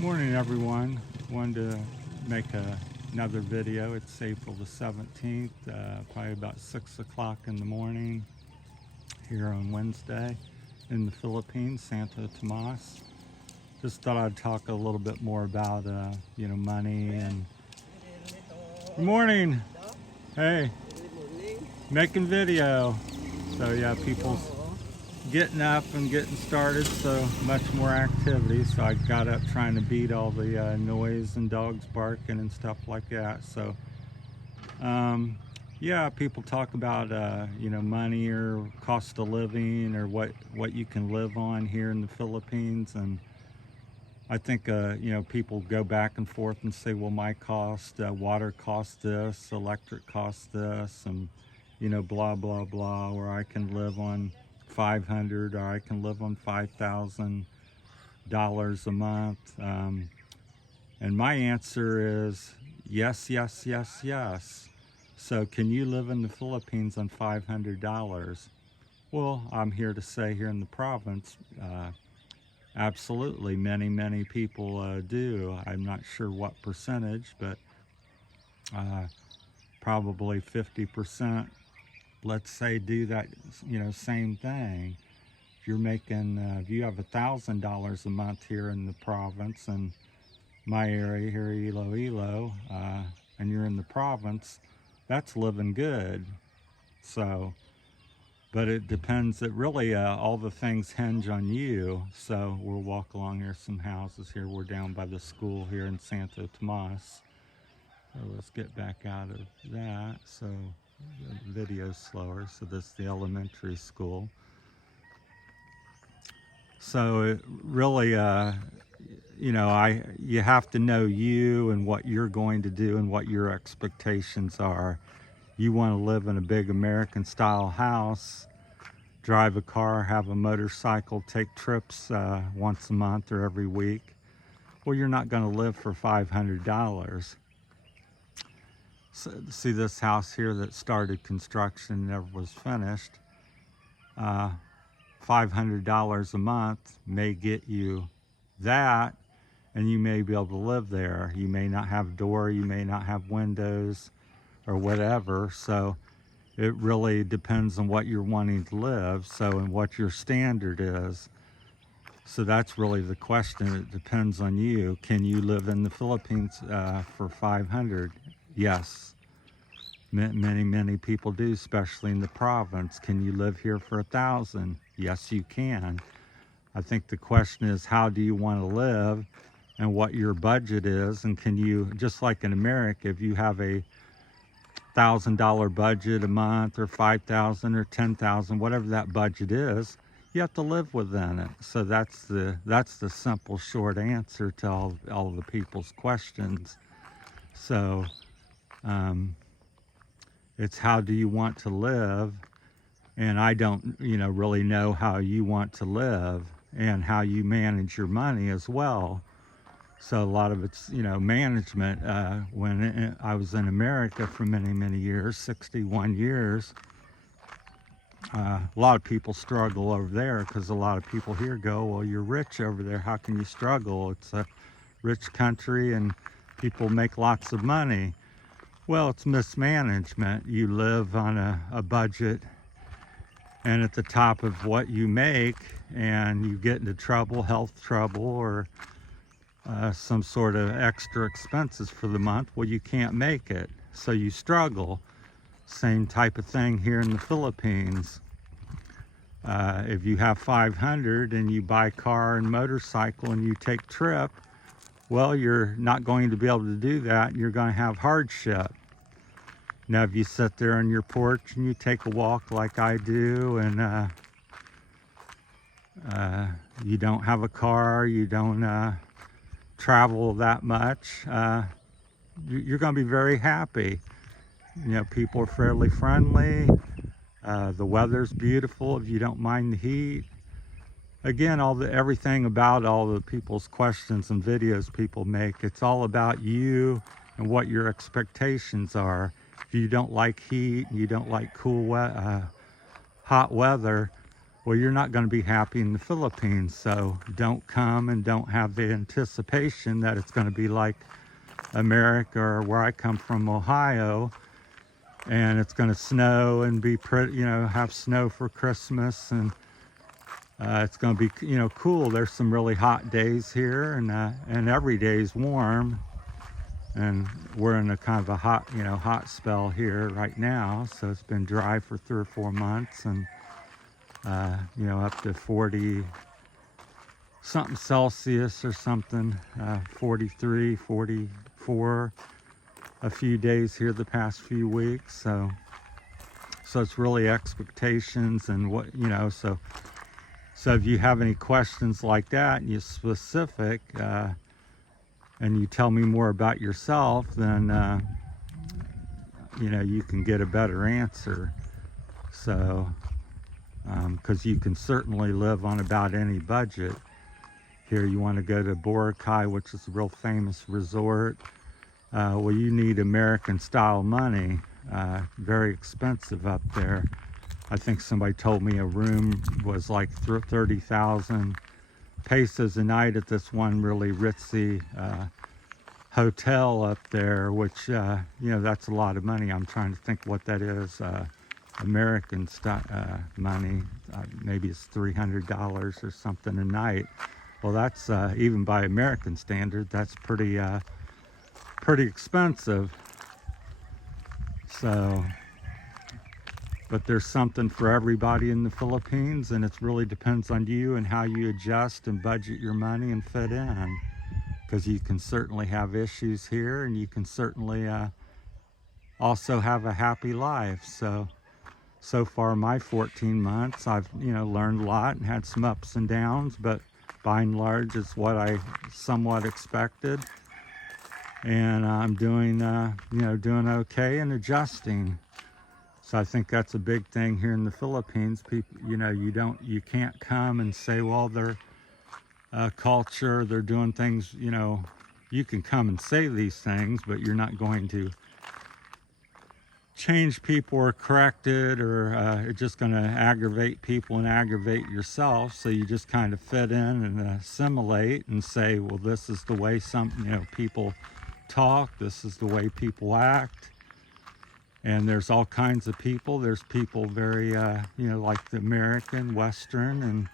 Morning everyone. Wanted to make another video. It's April the 17th, probably about 6 o'clock in the morning here on Wednesday in the Philippines, Santo Tomas. Just thought I'd talk a little bit more about money and good morning. Hey, making video. So yeah, people's getting up and getting started, so much more activity. So I got up trying to beat all the noise and dogs barking and stuff like that. So yeah, people talk about money or cost of living or what you can live on here in the Philippines. And I think people go back and forth and say, well, my water costs this, electric costs this, and blah blah blah, or I can live on 500 or I can live on $5,000 a month. And my answer is yes, yes, yes, yes. So can you live in the Philippines on $500? Well, I'm here to say here in the province, absolutely, many people do. I'm not sure what percentage, but probably 50%, let's say, do that same thing. If you're making if you have $1,000 a month here in the province, and my area here, Iloilo, and you're in the province, that's living good. So but it depends. It really all the things hinge on you. So we'll walk along here, some houses here. We're down by the school here in Santo Tomas. So let's get back out of that. So the video's slower. So this is the elementary school. So it really, you have to know you and what you're going to do and what your expectations are. You want to live in a big American style house, drive a car, have a motorcycle, take trips once a month or every week. Well, you're not going to live for $500. So, see this house here that started construction, never was finished. $500 a month may get you that, and you may be able to live there. You may not have a door, you may not have windows or whatever. So it really depends on what you're wanting to live, and what your standard is. So that's really the question. It depends on you. Can you live in the Philippines for 500? Yes. Many people do, especially in the province. Can you live here for 1,000? Yes, you can. I think the question is, how do you want to live and what your budget is, and can you, just like in America, if you have a $1,000 budget a month, or 5,000 or 10,000, whatever that budget is, you have to live within it. So that's the simple short answer to all the people's questions. So it's how do you want to live, and I don't really know how you want to live and how you manage your money as well. So a lot of it's, management. When I was in America for many years, 61 years, a lot of people struggle over there because a lot of people here go, well, you're rich over there. How can you struggle? It's a rich country and people make lots of money. Well, it's mismanagement. You live on a budget, and at the top of what you make, and you get into trouble, health trouble, or some sort of extra expenses for the month. Well, you can't make it, so you struggle. Same type of thing here in the Philippines. If you have 500 and you buy car and motorcycle and you take trip, well, you're not going to be able to do that. You're going to have hardship. Now, if you sit there on your porch and you take a walk like I do, and you don't have a car, you don't travel that much, you're going to be very happy. People are fairly friendly. The weather's beautiful if you don't mind the heat. Again, everything about all the people's questions and videos people make, it's all about you and what your expectations are. If you don't like heat, you don't like hot weather, well, you're not going to be happy in the Philippines. So don't come and don't have the anticipation that it's going to be like America or where I come from, Ohio, and it's going to snow and be pretty, have snow for Christmas, and it's going to be, cool. There's some really hot days here, and every day's warm, and we're in a kind of a hot, hot spell here right now. So it's been dry for 3 or 4 months, and up to 40 something Celsius or something, 43, 44, a few days here the past few weeks. So it's really expectations and what, so if you have any questions like that and you're specific, and you tell me more about yourself, then, you can get a better answer. So, because you can certainly live on about any budget. Here you want to go to Barotac, which is a real famous resort. Well, you need American style money. Very expensive up there. I think somebody told me a room was like 30,000 pesos a night at this one really ritzy hotel up there, which, that's a lot of money. I'm trying to think what that is. American money, maybe it's $300 or something a night. Well, that's even by American standard, that's pretty expensive. So, but there's something for everybody in the Philippines, and it really depends on you and how you adjust and budget your money and fit in. Because you can certainly have issues here, and you can certainly also have a happy life. So far, my 14 months, I've learned a lot and had some ups and downs, but by and large, it's what I somewhat expected, and I'm doing doing okay and adjusting. So I think that's a big thing here in the Philippines. People, you can't come and say, well, they're culture, they're doing things. You can come and say these things, but you're not going to change people or correct it, or it's just going to aggravate people and aggravate yourself. So you just kind of fit in and assimilate and say, well, this is the way some people talk, this is the way people act. And there's all kinds of people. There's people very like the American Western,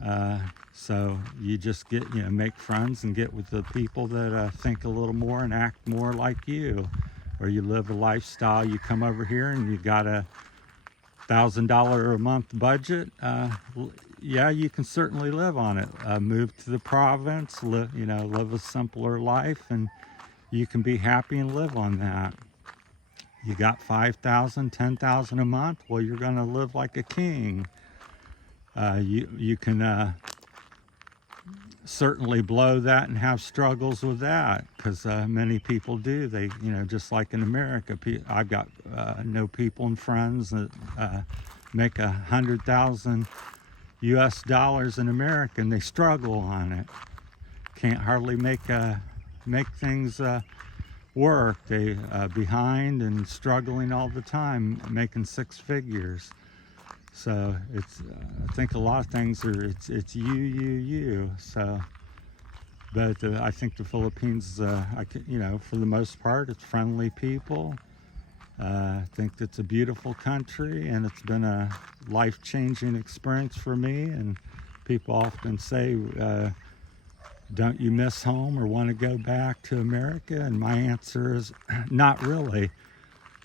and so you just get make friends and get with the people that think a little more and act more like you. Or you live a lifestyle, you come over here and you got a $1,000 a month budget. Yeah, you can certainly live on it. Move to the province, live a simpler life, and you can be happy and live on that. You got 5,000, 10,000 a month. Well, you're going to live like a king. You can certainly blow that and have struggles with that, because many people do. They, just like in America, I've got no people and friends that make $100,000 US dollars in America, and they struggle on it. Can't hardly make things work. They behind and struggling all the time, making 6 figures. So it's, I think a lot of things are, it's you. So, but I think the Philippines, for the most part, it's friendly people. I think it's a beautiful country, and it's been a life-changing experience for me. And people often say, don't you miss home or want to go back to America? And my answer is not really.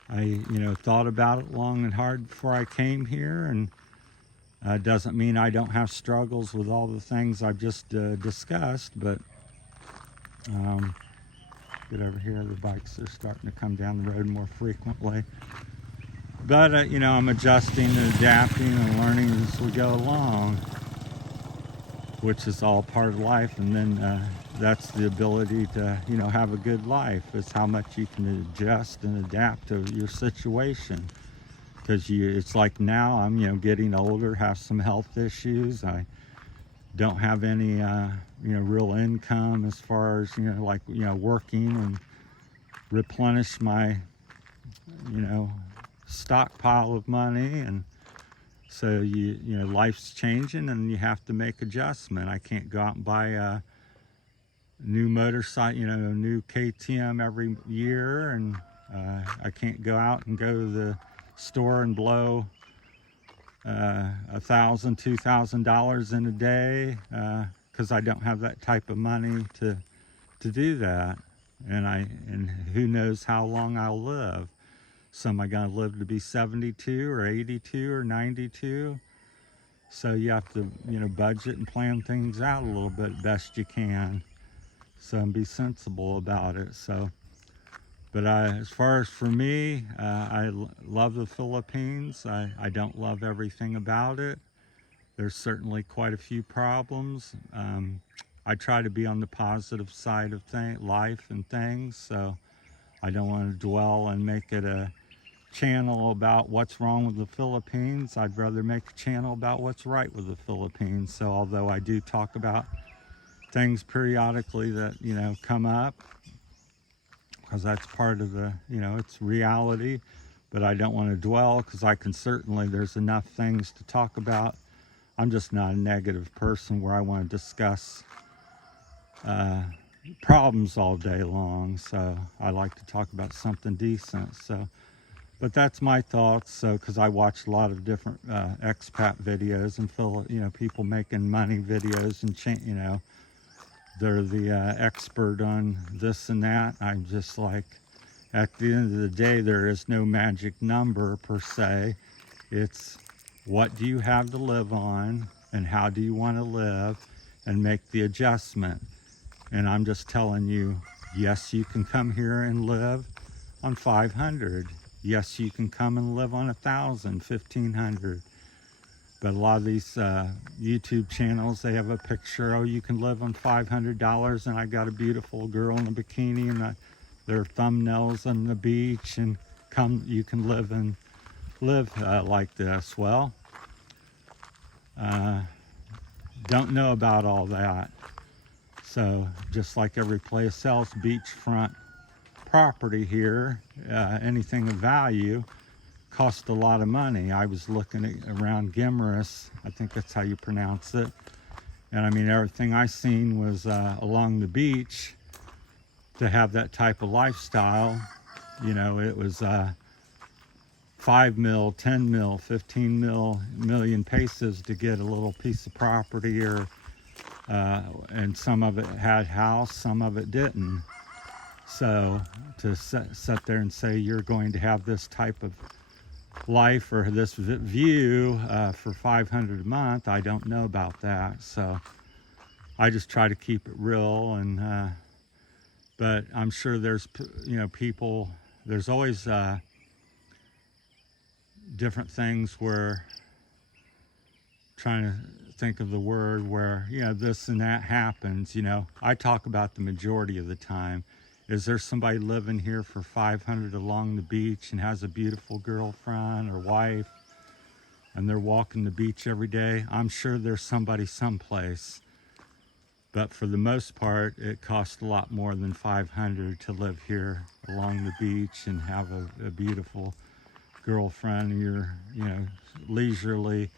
I, thought about it long and hard before I came here, and doesn't mean I don't have struggles with all the things I've just discussed, but get over here, the bikes are starting to come down the road more frequently. But, I'm adjusting and adapting and learning as we go along, which is all part of life. And then that's the ability to, have a good life. It's how much you can adjust and adapt to your situation. Because it's like now I'm, getting older, have some health issues. I don't have any, real income as far as, working and replenish my, stockpile of money. And So you know, life's changing and you have to make adjustment. I can't go out and buy a new motorcycle, you know, a new KTM every year, and I can't go out and go to the store and blow $1,000, $2,000 in a day, because I don't have that type of money to do that. And who knows how long I'll live. So am I going to live to be 72 or 82 or 92? So you have to, you know, budget and plan things out a little bit best you can. So, and be sensible about it. So, but as far as for me, I love the Philippines. I don't love everything about it. There's certainly quite a few problems. I try to be on the positive side of life and things, so I don't want to dwell and make it a channel about what's wrong with the Philippines. I'd rather make a channel about what's right with the Philippines. So although I do talk about things periodically that, you know, come up, because that's part of the, you know, it's reality, but I don't want to dwell, because I can certainly, there's enough things to talk about. I'm just not a negative person where I want to discuss problems all day long. So I like to talk about something decent. So, but that's my thoughts. So, because I watch a lot of different expat videos and you know, people making money videos, and you know, they're the expert on this and that. I'm just like, at the end of the day, there is no magic number per se. It's what do you have to live on, and how do you want to live, and make the adjustment. And I'm just telling you, yes, you can come here and live on 500. Yes, you can come and live on 1,000, 1,500. But a lot of these YouTube channels, they have a picture, oh, you can live on $500, and I got a beautiful girl in a bikini, and their thumbnails on the beach, and you can live like this. Well, don't know about all that. So just like every place else, beachfront property here, anything of value, cost a lot of money. I was looking around Gimmerus, I think that's how you pronounce it, and I mean, everything I seen was along the beach. To have that type of lifestyle, you know, it was 5 mil, 10 mil, 15 million pesos to get a little piece of property, or and some of it had house, some of it didn't. So to sit there and say you're going to have this type of life or this view for 500 a month, I don't know about that. So I just try to keep it real, and but I'm sure there's, you know, people, there's always different things where, trying to think of the word, where, you know, this and that happens. You know, I talk about the majority of the time. Is there somebody living here for 500 along the beach and has a beautiful girlfriend or wife, and they're walking the beach every day? I'm sure there's somebody someplace. But for the most part, it costs a lot more than 500 to live here along the beach and have a beautiful girlfriend. You're, you know, leisurely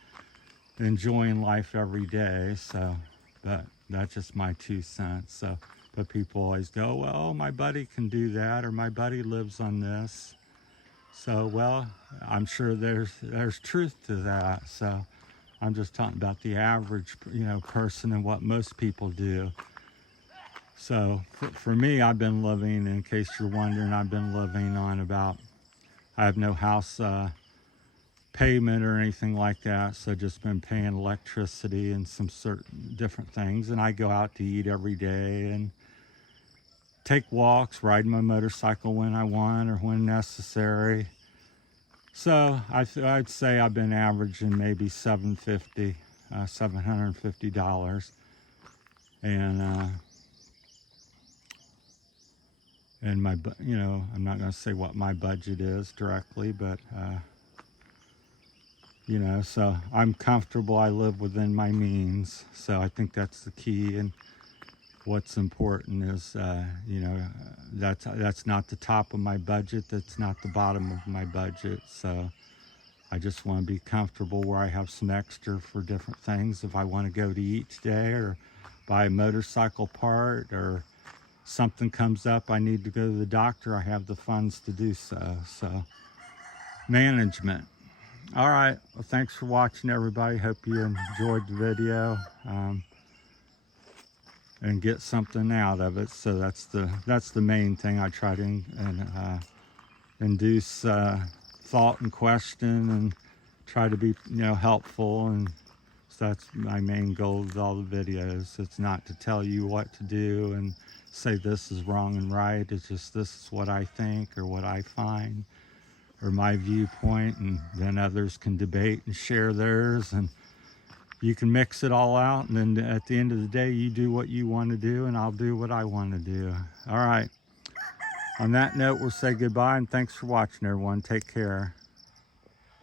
enjoying life every day. So, but that's just my 2 cents. So, but people always go, well, my buddy can do that, or my buddy lives on this. So, well, I'm sure there's truth to that. So I'm just talking about the average, you know, person and what most people do. So for me, I've been living, in case you're wondering, I've been living on about, I have no house payment or anything like that. So just been paying electricity and some certain different things. And I go out to eat every day and take walks, ride my motorcycle when I want or when necessary. So I'd say I've been averaging maybe $750, and my, you know, I'm not going to say what my budget is directly, but you know, so I'm comfortable. I live within my means. So I think that's the key. And what's important is, you know, that's not the top of my budget. That's not the bottom of my budget. So I just want to be comfortable where I have some extra for different things. If I want to go to eat today or buy a motorcycle part or something comes up, I need to go to the doctor, I have the funds to do so. So, management. All right, well, thanks for watching, everybody. Hope you enjoyed the video and get something out of it. So that's the main thing. I try to induce thought and question and try to be, helpful, and so that's my main goal with all the videos. It's not to tell you what to do and say this is wrong and right. It's just this is what I think or what I find or my viewpoint, and then others can debate and share theirs, and you can mix it all out, and then at the end of the day you do what you want to do and I'll do what I want to do. All right, on that note, we'll say goodbye and thanks for watching, everyone. Take care.